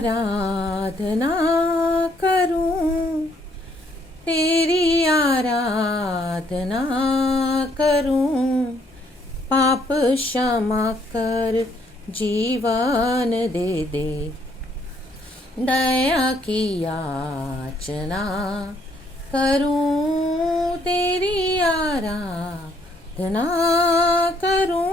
आराधना करूं, तेरी आराधना करूं, पाप क्षमा कर जीवन दे दे, दया की याचना करूं, तेरी आराधना करूं।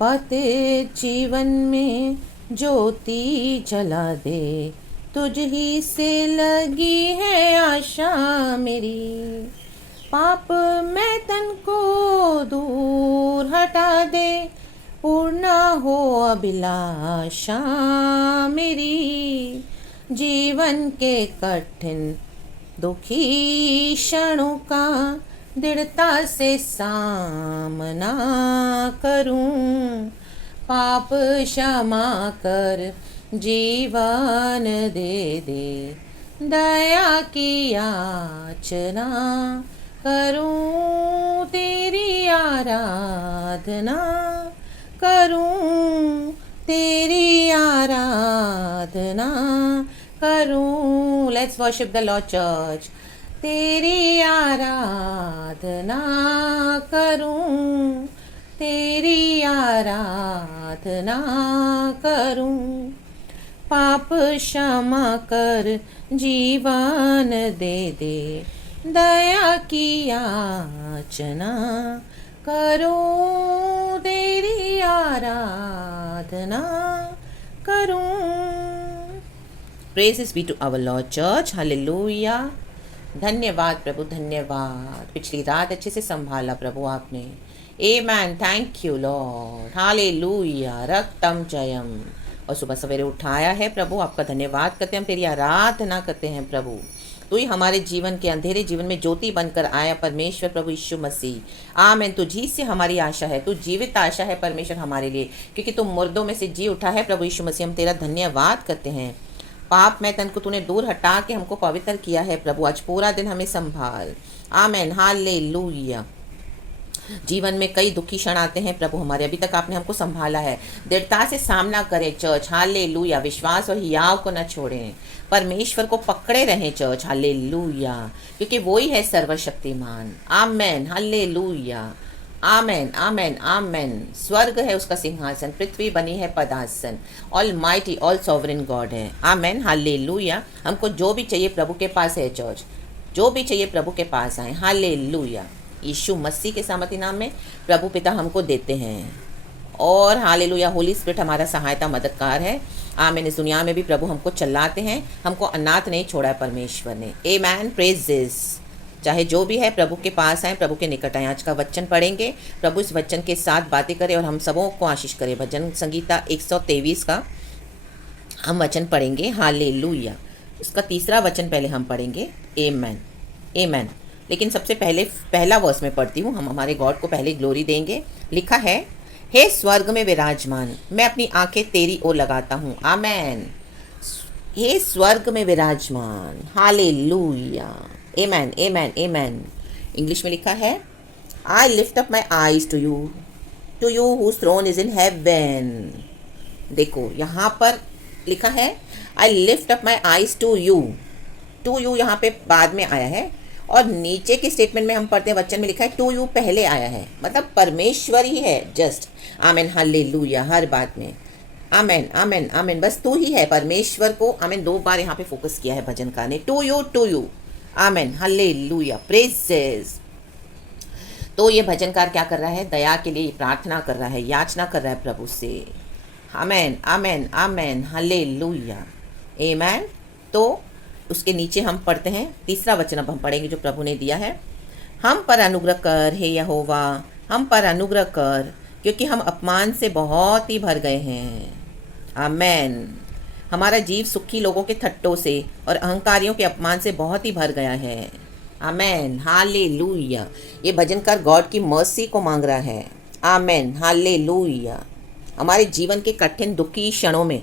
पते जीवन में ज्योति जला दे, तुझ ही से लगी है आशा मेरी, पाप मैं तन को दूर हटा दे, पूर्ण हो अभिलाषा मेरी, जीवन के कठिन दुखी क्षणों का दृढ़ता से सामना करूं, पाप क्षमा कर जीवन दे दे, दया की याचना करूं, तेरी आराधना करूं, तेरी आराधना करूं। Let's worship the Lord church. तेरी आराधना करूं, तेरी आराधना करूं, पाप क्षमा कर जीवन दे दे, दया की याचना करूं, तेरी आराधना करूं। Praises be to our Lord Church. Hallelujah. धन्यवाद प्रभु, धन्यवाद। पिछली रात अच्छे से संभाला प्रभु आपने। Amen. Thank you Lord. Hallelujah. रक्तम जयम। और सुबह सवेरे उठाया है प्रभु, आपका धन्यवाद करते हैं, हम तेरी आराधना करते हैं प्रभु। तू ही हमारे जीवन के अंधेरे जीवन में ज्योति बनकर आया परमेश्वर प्रभु यीशु मसीह। आमीन। तुझी से हमारी आशा है, तू जीवित आशा है परमेश्वर हमारे लिए, क्योंकि तू मुर्दों में से जी उठा है प्रभु यीशु मसीह। हम तेरा धन्यवाद करते हैं। पाप मैं तन को तूने दूर हटा के हमको पवित्र किया है प्रभु। आज पूरा दिन हमें संभाल। आमीन। हालेलुया। जीवन में कई दुखी क्षण आते हैं प्रभु हमारे, अभी तक आपने हमको संभाला है। दृढ़ता से सामना करें चर्च। हालेलुया। विश्वास और हियाव को न छोड़ें, परमेश्वर को पकड़े रहें चर्च। हालेलुया, क्योंकि वो ही है सर्वशक्तिमान। Amen. Hallelujah. Amen, amen, amen. स्वर्ग है उसका सिंहासन, पृथ्वी बनी है पदासन। Almighty, all sovereign God है। आमेन। हालेलुया। हमको जो भी चाहिए प्रभु के पास है चर्च, जो भी चाहिए प्रभु के पास आए। हालेलुया। यीशु मसीह के सामर्थी नाम में प्रभु पिता हमको देते हैं। और हालेलुया, होली स्पिरिट हमारा सहायता मददगार है। आमीन। इस दुनिया में भी प्रभु हमको चलाते हैं, हमको अनाथ नहीं छोड़ा है परमेश्वर ने। आमेन। प्रेजेस। चाहे जो भी है प्रभु के पास आए, प्रभु के निकट आए। आज का वचन पढ़ेंगे, प्रभु इस वचन के साथ बातें करें और हम सबों को आशीष करें। भजन संगीता 123 का हम वचन पढ़ेंगे। हालेलुया। उसका तीसरा वचन पहले हम पढ़ेंगे। आमेन, आमेन। लेकिन सबसे पहले पहला वर्स में पढ़ती हूँ। हम हमारे गॉड को पहले ग्लोरी देंगे। लिखा है, हे स्वर्ग में विराजमान, मैं अपनी आंखें तेरी ओर लगाता हूँ। आमेन। हे स्वर्ग में विराजमान। हालेलुया। आमेन, आमेन, आमेन। इंग्लिश में लिखा है, I lift up my eyes to you whose throne is in heaven. देखो यहाँ पर लिखा है, I lift up my eyes to you. To you यहाँ पे बाद में आया है, और नीचे के स्टेटमेंट में हम पढ़ते हैं, वचन में लिखा है टू यू पहले आया है, मतलब परमेश्वर ही है जस्ट। आमेन। हालेलुया। हर बात में आमेन, आमेन, आमेन। बस तू ही है परमेश्वर को। आमेन। 2 बार यहाँ पे फोकस किया है भजनकार ने। To you. Amen. Hallelujah. Praises. तो ये भजनकार क्या कर रहा है? दया के लिए प्रार्थना कर रहा है, याचना कर रहा है प्रभु से। आमेन, आमेन, आमेन। हालेलुया। आमेन। तो उसके नीचे हम पढ़ते हैं तीसरा वचन। अब हम पढ़ेंगे जो प्रभु ने दिया है। हम पर अनुग्रह कर हे यहोवा, हम पर अनुग्रह कर, क्योंकि हम अपमान से बहुत ही भर गए हैं। आमेन। हमारा जीव सुखी लोगों के थट्टों से और अहंकारियों के अपमान से बहुत ही भर गया है। आमेन। हालेलुया। ये भजनकार गॉड की मर्सी को मांग रहा है। आमेन। हालेलुया। हमारे जीवन के कठिन दुखी क्षणों में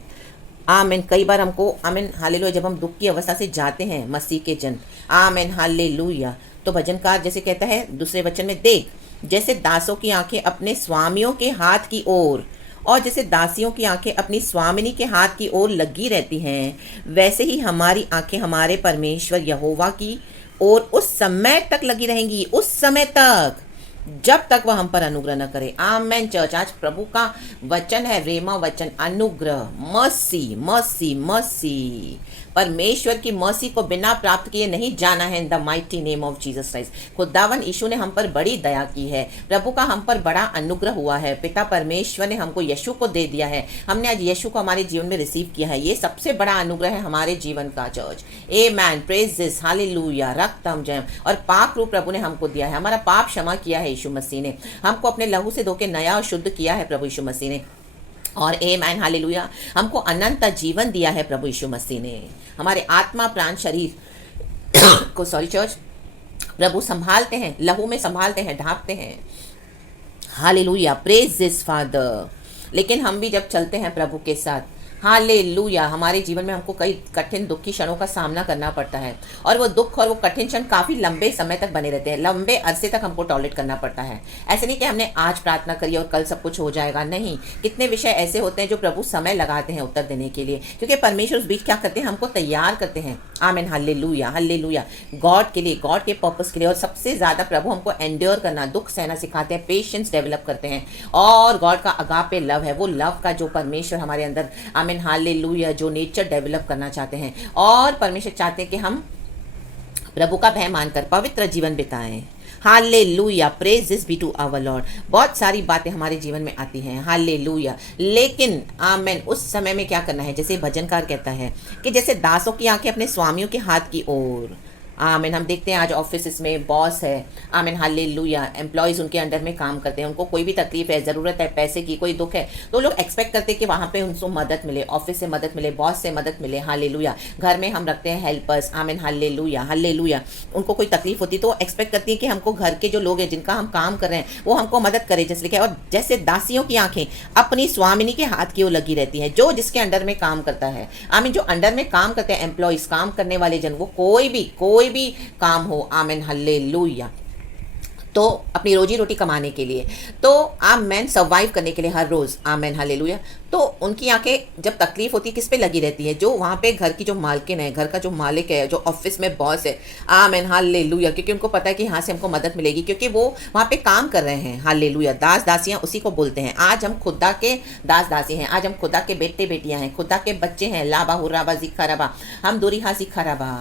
आमेन, कई बार हमको आमेन हालेलुया, जब हम दुख की अवस्था से जाते हैं मसीह के जन, आमेन हालेलुया, तो भजनकार जैसे कहता है दूसरे वचन में, देख जैसे दासों की आंखें अपने स्वामियों के हाथ की ओर और जैसे दासियों की आंखें अपनी स्वामिनी के हाथ की ओर लगी रहती हैं, वैसे ही हमारी आंखें हमारे परमेश्वर यहोवा की ओर उस समय तक लगी रहेंगी, उस समय तक जब तक वह हम पर अनुग्रह न करे। आमेन चर्च। आज प्रभु का वचन है, रेमा वचन, अनुग्रह, मर्सी मर्सी मर्सी। परमेश्वर की मर्सी को बिना प्राप्त किए नहीं जाना है। इन the mighty name of Jesus Christ. खुदावन यीशु ने हम पर बड़ी दया की है, प्रभु का हम पर बड़ा अनुग्रह हुआ है। पिता परमेश्वर ने हमको यीशु को दे दिया है, हमने आज यीशु को हमारे जीवन में रिसीव किया है। ये सबसे बड़ा अनुग्रह है हमारे जीवन का church. Amen, praise this, hallelujah. रक्तम जयम और पाप रूप प्रभु ने हमको दिया है, हमारा पाप क्षमा किया है यीशु मसीह ने, हमको अपने लहू से धोके नया और शुद्ध किया है प्रभु यीशु मसीह ने। और आमेन, हालेलुया, हमको अनंत जीवन दिया है प्रभु यीशु मसीह ने। हमारे आत्मा प्राण शरीर को चर्च प्रभु संभालते हैं, लहू में संभालते हैं, ढांपते हैं। Hallelujah, praise this father. लेकिन हम भी जब चलते हैं प्रभु के साथ, हालेलुया, हमारे जीवन में हमको कई कठिन दुखी क्षणों का सामना करना पड़ता है, और वो दुख और वो कठिन क्षण काफ़ी लंबे समय तक बने रहते हैं, लंबे अरसे तक हमको टॉलरेट करना पड़ता है। ऐसे नहीं कि हमने आज प्रार्थना करी और कल सब कुछ हो जाएगा, नहीं। कितने विषय ऐसे होते हैं जो प्रभु समय लगाते हैं उत्तर देने के लिए, क्योंकि परमेश्वर उस बीच क्या करते हैं, हमको तैयार करते हैं। आमीन, हालेलुया हालेलुया, गॉड के लिए, गॉड के पर्पस के लिए। और सबसे ज़्यादा प्रभु हमको एंड्योर करना, दुख सहना सिखाते हैं, पेशेंस डेवलप करते हैं। और गॉड का अगापे लव है, वो लव का जो परमेश्वर हमारे अंदर, आमीन हालेलुया, जो नेचर डेवलप करना चाहते हैं। और परमेश्वर चाहते हैं कि हम प्रभु का भय मानकर पवित्र जीवन बिताएं। Hallelujah, praise this be to our Lord. बहुत सारी बातें हमारे जीवन में आती हैं, हालेलुया, लेकिन आमेन उस समय में क्या करना है, जैसे भजनकार कहता है कि जैसे दासों की आंखें अपने स्वामियों के हाथ की ओर। आमीन, हम देखते हैं आज ऑफिस में बॉस है, आमीन हालेलुया, एम्प्लॉयज़ उनके अंडर में काम करते हैं, उनको कोई भी तकलीफ है, ज़रूरत है पैसे की, कोई दुख है, तो लोग एक्सपेक्ट करते हैं कि वहाँ पे उनको मदद मिले, ऑफिस से मदद मिले, बॉस से मदद मिले। हालेलुया, घर में हम रखते हैं हेल्पर्स, आमीन हालेलुया हालेलुया, उनको कोई तकलीफ होती तो एक्सपेक्ट करती है कि हमको घर के जो लोग हैं जिनका हम काम कर रहे हैं वो हमको मदद करे, जैसे लिखा है। और जैसे दासियों की आंखें अपनी स्वामिनी के हाथ की ओर लगी रहती हैं, जो जिसके अंडर में काम करता है, आमीन, जो अंडर में काम करते हैं एम्प्लॉयज़, काम करने वाले जन, वो कोई भी काम हो, आमीन हालेलुया, तो अपनी रोजी रोटी कमाने के लिए, तो आमीन सर्वाइव करने के लिए हर रोज़, आमीन हालेलुया, तो उनकी आंखें जब तकलीफ होती है किस पे लगी रहती है, जो वहाँ पे घर की जो मालकिन है, घर का जो मालिक है, जो ऑफिस में बॉस है, आमीन हालेलुया, क्योंकि उनको पता है कि यहाँ से हमको मदद मिलेगी, क्योंकि वो वहाँ पे काम कर रहे हैं। हालेलुया, दास दासियाँ उसी को बोलते हैं। आज हम खुदा के दास दासी हैं, आज हम खुदा के बेटे बेटियाँ हैं, खुदा के बच्चे हैं। लाबा हुर्राबा जिखराबा, हम दूरिहा जिखराबा,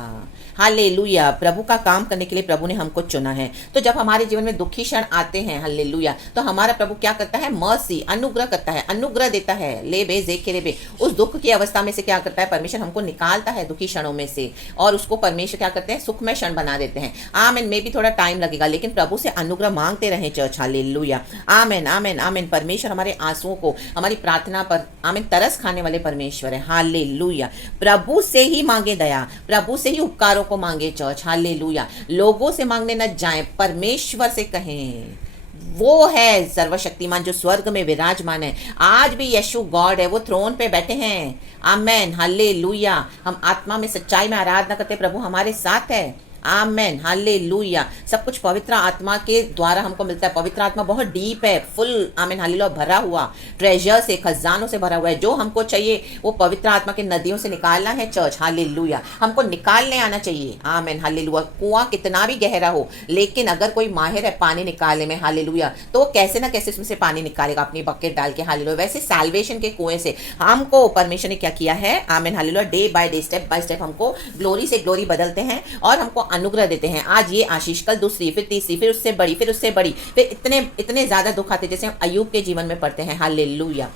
हालेलुया, प्रभु का काम करने के लिए प्रभु ने हमको चुना है। तो जब हमारे जीवन में दुखी क्षण आते हैं, हालेलुया, तो हमारा प्रभु क्या करता है, मर्सी, अनुग्रह करता है, अनुग्रह देता है। ले बे जेखे रे बे, उस दुख की अवस्था में से क्या करता है, परमेश्वर हमको निकालता है दुखी क्षणों में से, और उसको परमेश्वर क्या करते हैं, सुखमय क्षण बना देते हैं। आमीन, में भी थोड़ा टाइम लगेगा, लेकिन प्रभु से अनुग्रह मांगते रहें चर्च। हालेलुया, आमीन आमीन आमीन। परमेश्वर हमारे आंसुओं को, हमारी प्रार्थना पर, आमीन, तरस खाने वाले परमेश्वर है। हालेलुया, प्रभु से ही मांगे दया, प्रभु से ही उपकारों को मांगे चर्च। हालेलुया, लोगों से मांगने न जाएं, परमेश्वर से कहें। वो है सर्वशक्तिमान जो स्वर्ग में विराजमान है। आज भी यीशु गॉड है, वो थ्रोन पे बैठे हैं। आमेन हालेलुया, हम आत्मा में सच्चाई में आराधना करते, प्रभु हमारे साथ है। आमेन हालेलुया, सब कुछ पवित्र आत्मा के द्वारा हमको मिलता है। पवित्र आत्मा बहुत डीप है, फुल, आमेन हालेलुया, भरा हुआ ट्रेजर से, खजानों से भरा हुआ है। जो हमको चाहिए वो पवित्र आत्मा के नदियों से निकालना है चर्च। हालेलुया, हमको निकालने आना चाहिए। आमेन हालेलुया, कुआं कितना भी गहरा हो, लेकिन अगर कोई माहिर है पानी निकालने में, हालेलुया, तो वो कैसे ना कैसे उसमें से पानी निकालेगा अपनी बकेट डाल के। हालेलुया, वैसे सैल्वेशन के कुएं से हमको परमेश्वर ने क्या किया है, amen hallelujah, day by day, step by step हमको ग्लोरी से ग्लोरी बदलते हैं और हमको अनुग्रह देते हैं। आज ये आशीष, कल दूसरी, फिर तीसरी, फिर उससे बड़ी, फिर उससे बड़ी, फिर इतने इतने ज्यादा दुख आते जैसे हम अय्यूब के जीवन में पढ़ते हैं। हालेलुया,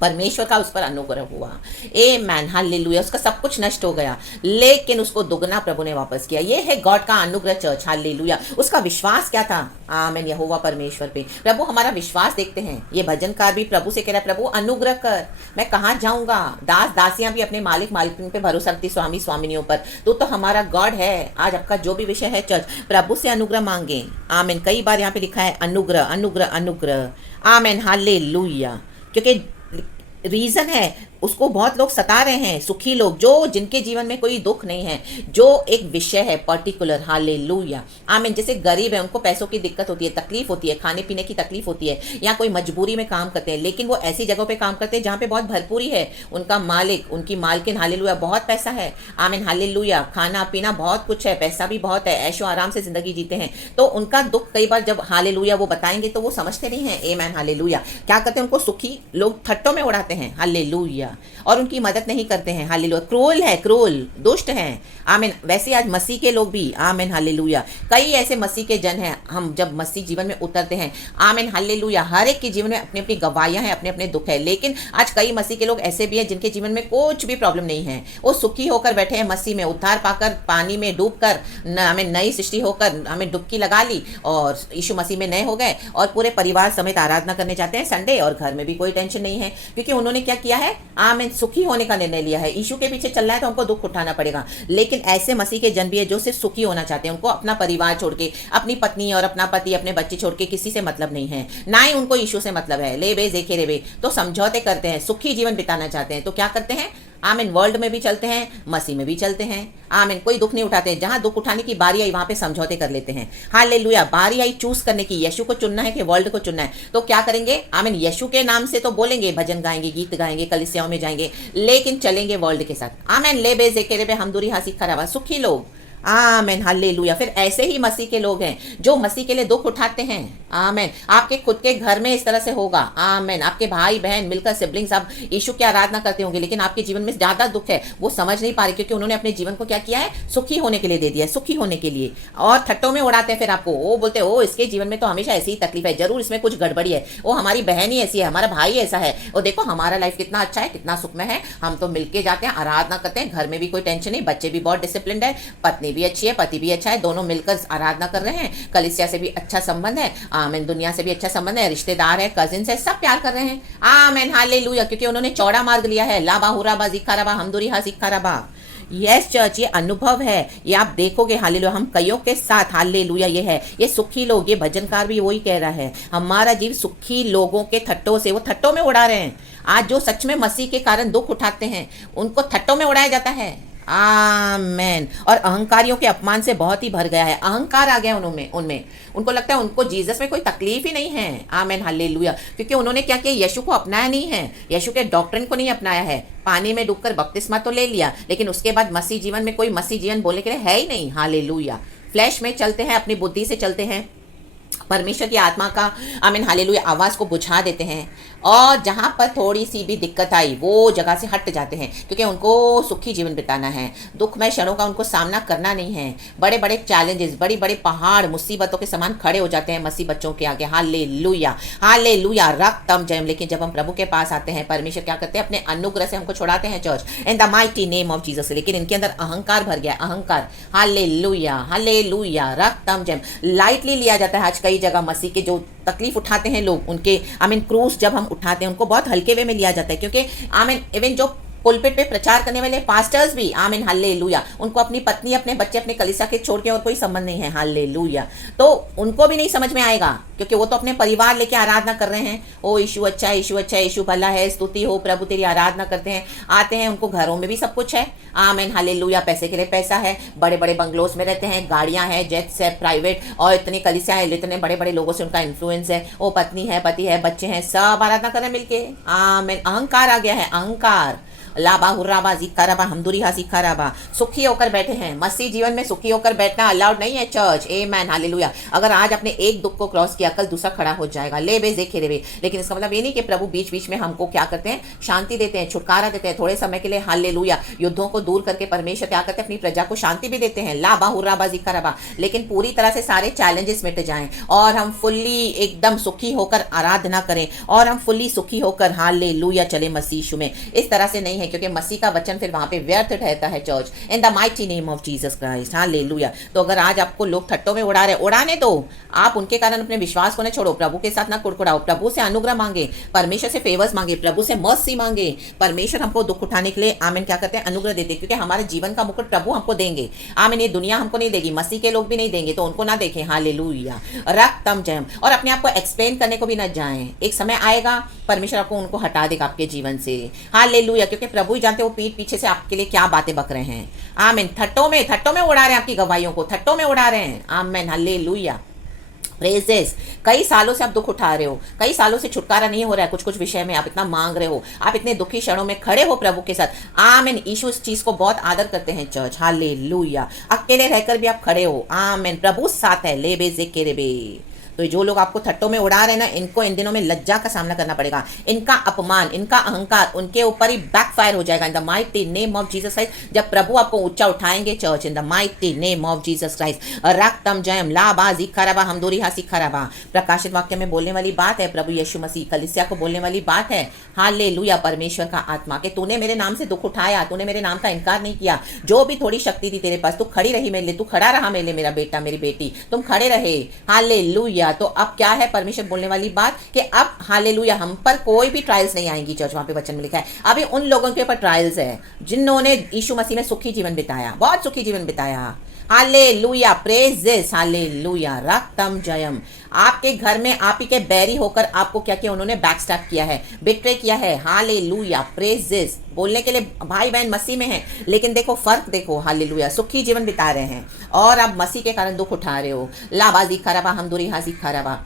परमेश्वर का उस पर अनुग्रह हुआ। आमेन हालेलुया, उसका सब कुछ नष्ट हो गया, लेकिन उसको दुगना प्रभु ने वापस किया। ये है गॉड का अनुग्रह चर्च। हालेलुया, उसका विश्वास क्या था, आमेन, यहोवा परमेश्वर पे। प्रभु हमारा विश्वास देखते हैं। ये भजनकार भी प्रभु से कह रहा है, प्रभु अनुग्रह कर, मैं कहाँ जाऊंगा। दास दासियां भी अपने मालिक मालिकिन पे भरोसा रखती, स्वामी स्वामिनियों पर। तो हमारा गॉड है। आज आपका जो भी विषय है चर्च, प्रभु से अनुग्रह मांगे। आमेन, कई बार यहाँ पे लिखा है अनुग्रह अनुग्रह अनुग्रह। आमेन हालेलुया, क्योंकि रीजन है, उसको बहुत लोग सता रहे हैं, सुखी लोग जो जिनके जीवन में कोई दुख नहीं है, जो एक विषय है पर्टिकुलर। हालेलुया, आमीन। जैसे गरीब है, उनको पैसों की दिक्कत होती है, तकलीफ होती है, खाने पीने की तकलीफ होती है, या कोई मजबूरी में काम करते हैं, लेकिन वो ऐसी जगहों पे काम करते हैं जहाँ पे बहुत भरपूरी है, उनका मालिक, उनकी मालकिन, हालेलुया, बहुत पैसा है, आमीन, हालेलुया, खाना पीना बहुत कुछ है, पैसा भी बहुत है, ऐशो आराम से जिंदगी जीते हैं, तो उनका दुख कई बार जब हालेलुया वो बताएंगे तो वो समझते नहीं है। आमीन, हालेलुया। क्या करते हैं, उनको सुखी लोग ठट्टों में उड़ाते हैं, हालेलुया, और उनकी मदद नहीं करते हैं, हालेलुया। क्रूल है, क्रूल, दुष्ट हैं, आमीन। वैसे आज मसीह के लोग भी, आमीन, हालेलुया, कई ऐसे मसीह के जन हैं, हम जब मसीह जीवन में उतरते हैं, आमीन, हालेलुया, हर एक के जीवन में अपनी अपनी गवाहियां हैं, अपने अपने दुख है, लेकिन आज कई मसीह के लोग ऐसे भी हैं जिनके जीवन में कुछ भी प्रॉब्लम नहीं है, वो सुखी होकर बैठे हैं मसीह में, उद्धार पाकर, पानी में डूबकर, हमें नई सृष्टि होकर हमें डुबकी लगा ली और यीशु मसीह में नए हो गए, और पूरे परिवार समेत आराधना करने जाते हैं संडे, और घर में भी कोई टेंशन नहीं है, क्योंकि उन्होंने क्या किया है, आमीन, सुखी होने का निर्णय लिया है। यीशु के पीछे चल रहा है तो हमको दुख उठाना पड़ेगा, लेकिन ऐसे मसीह के जन भी है जो सिर्फ सुखी होना चाहते हैं, उनको अपना परिवार छोड़ के, अपनी पत्नी और अपना पति, अपने बच्चे छोड़ के किसी से मतलब नहीं है, ना ही उनको यीशु से मतलब है, ले बे जेखे रे बे, तो समझौते करते हैं, सुखी जीवन बिताना चाहते हैं, तो क्या करते हैं, आमीन, वर्ल्ड में भी चलते हैं, मसीह में भी चलते हैं, आमीन, कोई दुख नहीं उठाते हैं, जहां दुख उठाने की बारी आई वहां पे समझौते कर लेते हैं। हालेलुया, बारी आई चूज करने की, यीशु को चुनना है कि वर्ल्ड को चुनना है, तो क्या करेंगे, आमीन, यीशु के नाम से तो बोलेंगे, भजन गाएंगे, गीत गाएंगे, कलीसियाओं में जाएंगे, लेकिन चलेंगे वर्ल्ड के साथ, आमीन, ले बे जेके रे बे, हमदुरी हासी खराबा, सुखी लोग, आमीन, हालेलुया। फिर ऐसे ही मसीह के लोग हैं जो मसीह के लिए दुख उठाते हैं, आमीन। आपके खुद के घर में इस तरह से होगा, आमीन, आपके भाई बहन मिलकर सिबलिंग्स आप यीशु की आराधना करते होंगे, लेकिन आपके जीवन में ज्यादा दुख है, वो समझ नहीं पा रहे, क्योंकि उन्होंने अपने जीवन को क्या किया है, सुखी होने के लिए दे दिया है, सुखी होने के लिए, और ठट्टों में उड़ाते हैं फिर आपको, वो बोलते हैं, ओ इसके जीवन में तो हमेशा ऐसी ही तकलीफ है, जरूर इसमें कुछ गड़बड़ी है, वो हमारी बहन ही ऐसी है, हमारा भाई ऐसा है, और देखो हमारा लाइफ कितना अच्छा है, कितना सुख में है, हम तो मिलके जाते हैं, आराधना करते हैं, घर में भी कोई टेंशन नहीं, बच्चे भी बहुत डिसिप्लिन है, पत्नी भी अच्छी है, पति भी अच्छा है, दोनों मिलकर आराधना कर रहे हैं, कलीसिया से भी अच्छा संबंध है, आमीन, दुनिया से भी अच्छा संबंध है, रिश्तेदार है, कजिन्स है, सब प्यार कर रहे हैं, आमीन, हालेलुया, क्योंकि उन्होंने चौड़ा मार्ग लिया है, लाबा हुराबा जिखाराबा हमदुरी हा जिखाराबा। यस चर्च, ये अनुभव है, ये आप देखोगे, हालेलुया, हम कईयों के साथ, हालेलुया, ये है, ये सुखी लोग, ये भजनकार भी वही कह रहा है, हमारा जीव सुखी लोगों के थट्टों से, वो थट्टों में उड़ा रहे हैं, आज जो सच में मसीह के कारण दुख उठाते हैं उनको थट्टों में उड़ाया जाता है, आमेन। और अहंकारियों के अपमान से बहुत ही भर गया है, अहंकार आ गया उनमें उनमें उनको लगता है उनको जीसस में कोई तकलीफ ही नहीं है, आमेन, हालेलुया, क्योंकि उन्होंने क्या किया, यीशु को अपनाया नहीं है, यीशु के डॉक्ट्रिन को नहीं अपनाया है, पानी में डूबकर बपतिस्मा तो ले लिया, लेकिन उसके बाद मसीह जीवन में कोई मसीह जीवन बोलने के लिए है ही नहीं, हालेलुया। फ्लैश में चलते हैं, अपनी बुद्धि से चलते हैं, परमेश्वर की आत्मा का, आमीन, हालेलुया, आवाज़ को बुझा देते हैं, और जहाँ पर थोड़ी सी भी दिक्कत आई वो जगह से हट जाते हैं, क्योंकि उनको सुखी जीवन बिताना है, दुखमय क्षणों का उनको सामना करना नहीं है, बड़े बड़े चैलेंजेस, बड़ी बड़े पहाड़ मुसीबतों के समान खड़े हो जाते हैं मसीह बच्चों के आगे, हालेलुया, हालेलुया, रक्तम जयम। लेकिन जब हम प्रभु के पास आते हैं, परमेश्वर क्या करते हैं, अपने अनुग्रह से हमको छुड़ाते हैं church, in the mighty name of Jesus. लेकिन इनके अंदर अहंकार भर गया, अहंकार, हालेलुया, हालेलुया, रक्तम जयम, लाइटली लिया जाता है आज कई जगह, मसीह के जो तकलीफ उठाते हैं लोग, उनके आमीन क्रूस जब हम उठाते हैं उनको बहुत हल्के वे में लिया जाता है, क्योंकि आमीन इवन जो पुलपिट पे प्रचार करने वाले पास्टर्स भी, आमीन, हालेलुया, उनको अपनी पत्नी, अपने बच्चे, अपने कलीसिया के छोड़ के और कोई संबंध नहीं है, हालेलुया, तो उनको भी नहीं समझ में आएगा, क्योंकि वो तो अपने परिवार लेके आराधना कर रहे हैं, ओ यीशु अच्छा है, यीशु अच्छा है, यीशु भला है, स्तुति हो प्रभु तेरी, आराधना करते हैं, आते हैं, उनको घरों में भी सब कुछ है, आमीन, हालेलुया, पैसे के लिए पैसा है, बड़े बड़े बंगलोज में रहते हैं, गाड़ियां हैं, जेट्स है, प्राइवेट, और इतनी कलीसिया है, इतने बड़े बड़े लोगों से उनका इन्फ्लुएंस है, वो पत्नी है, पति है, बच्चे हैं, सब आराधना कर रहे हैं मिलके, आमीन। अहंकार आ गया है, अहंकार, लाबा हुर्राबा जिखाराबा हमदुरी हा जिखाराबा, सुखी होकर बैठे हैं, मसीह जीवन में सुखी होकर बैठना अलाउड नहीं है चर्च, आमेन, हालेलुया। अगर आज आपने एक दुख को क्रॉस किया, कल दूसरा खड़ा हो जाएगा, ले बे देखे रे बे। लेकिन इसका मतलब ये नहीं कि प्रभु बीच बीच में हमको क्या करते हैं, शांति देते हैं, छुटकारा देते हैं थोड़े समय के लिए, हालेलुया, युद्धों को दूर करके परमेश्वर क्या करते हैं, अपनी प्रजा को शांति भी देते हैं, लाबा हुर्राबा जिखाराबा। लेकिन पूरी तरह से सारे चैलेंजेस मिट जाएं और हम फुल्ली एकदम सुखी होकर आराधना करें, और हम फुल्ली सुखी होकर हालेलुया चले मसीह यीशु में। इस तरह से नहीं है, हैं, क्योंकि मसीह का वचन फिर वहाँ पे व्यर्थ ठहरता है church. In the mighty name of Jesus Christ, hallelujah. तो अगर आज आपको लोग ठट्टों में उड़ा रहे, उड़ाने दो, आप उनके कारण अपने विश्वास को न छोड़ो, प्रभु के साथ ना कुड़कुड़ाओ, प्रभु से अनुग्रह मांगे, परमेश्वर से फेवर्स मांगे, प्रभु से मर्सी मांगे। परमेश्वर हमको दुख उठाने के लिए आमीन क्या करते हैं, अनुग्रह देते हैं, क्योंकि हमारे जीवन का मुकुट प्रभु हमको देंगे। आमीन, ये दुनिया हमको नहीं देगी, मसीह के लोग भी नहीं देंगे, तो उनको ना देखें। हालेलुया, रक्तम जयम। और अपने आप को एक्सप्लेन करने को भी ना जाएं, एक समय आएगा परमेश्वर आपको उनको हटा देगा आपके जीवन से। हालेलुया, क्योंकि प्रभु ही जानते वो पीठ पीछे से आपके लिए क्या बातें बक रहे हैं। आमीन, थट्टों में उड़ा रहे हैं, आपकी गवाहियों को थट्टों में उड़ा रहे हैं। आमीन, हालेलुया, प्रेजेस। कई सालों से आप दुख उठा रहे हो, कई सालों से छुटकारा नहीं हो रहा है, कुछ कुछ विषय में आप इतना मांग रहे हो, आप इतने दुखी क्षणों में खड़े हो प्रभु के साथ। आमीन, यीशु इस चीज को बहुत आदर करते हैं चर्च। हालेलुया, अकेले रहकर भी आप खड़े हो। आमीन, प्रभु साथ है। लेबे जेकेरेबे। तो जो लोग आपको थट्टों में उड़ा रहे हैं ना, इनको इन दिनों में लज्जा का सामना करना पड़ेगा। इनका अपमान, इनका अहंकार उनके ऊपर ही बैकफायर हो जाएगा in the mighty name of Jesus Christ. जब प्रभु आपको ऊंचा उठाएंगे church, in the mighty name of Jesus Christ. रक्तम जयम लाबा जिखरबा हमदोरी हासी खरबा। प्रकाशित वाक्य में बोलने वाली बात है, प्रभु यीशु मसीह कलीसिया को बोलने वाली बात है। हालेलुया, परमेश्वर का आत्मा के तूने मेरे नाम से दुख उठाया, तूने मेरे नाम का इनकार नहीं किया, जो भी थोड़ी शक्ति थी तेरे पास, तू खड़ी रही मेरे लिए, तू खड़ा रहा मेरे लिए, मेरा बेटा मेरी बेटी, तुम खड़े रहे। हालेलुया। तो अब क्या है परमेश्वर बोलने वाली बात कि अब हालेलुया हम पर कोई भी ट्रायल्स नहीं आएंगी चर्च। वहां पे वचन में लिखा है अभी उन लोगों के ऊपर ट्रायल्स है जिन्होंने यीशु मसीह में सुखी जीवन बिताया, बहुत सुखी जीवन बिताया। हालेलुया, प्रेजेस, हालेलुया, रक्तम जयम। आपके घर में आप ही के बैरी होकर आपको क्या किया, उन्होंने बैकस्टैप किया है, बिट्रे किया है। Hallelujah, praises. बोलने के लिए भाई बहन मसीह में हैं, लेकिन देखो फर्क देखो। हालेलुया, सुखी जीवन बिता रहे हैं और आप मसीह के कारण दुख उठा रहे हो। लाबाजी खराबा हमदुरी हाजी खराबा।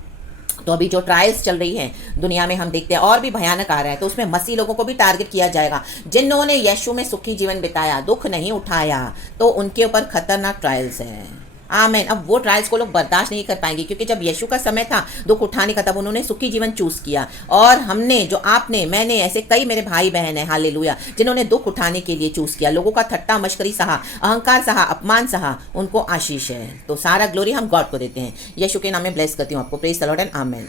तो अभी जो ट्रायल्स चल रही हैं दुनिया में हम देखते हैं और भी भयानक आ रहा है, तो उसमें मसीह लोगों को भी टारगेट किया जाएगा जिन्होंने यीशु में सुखी जीवन बिताया, दुख नहीं उठाया, तो उनके ऊपर खतरनाक ट्रायल्स हैं। आमीन। अब वो ट्रायल्स को लोग बर्दाश्त नहीं कर पाएंगे, क्योंकि जब यीशु का समय था दुख उठाने का, तब उन्होंने सुखी जीवन चूज किया। और हमने, जो आपने, मैंने, ऐसे कई मेरे भाई बहन हैं हालेलुया, जिन्होंने दुख उठाने के लिए चूज किया, लोगों का ठट्टा मश्करी सहा, अहंकार सहा, अपमान सहा, उनको आशीष है। तो सारा ग्लोरी हम गॉड को देते हैं। यीशु के नाम में ब्लेस करती हूँ आपको। प्रेज द लॉर्ड एंड आमीन।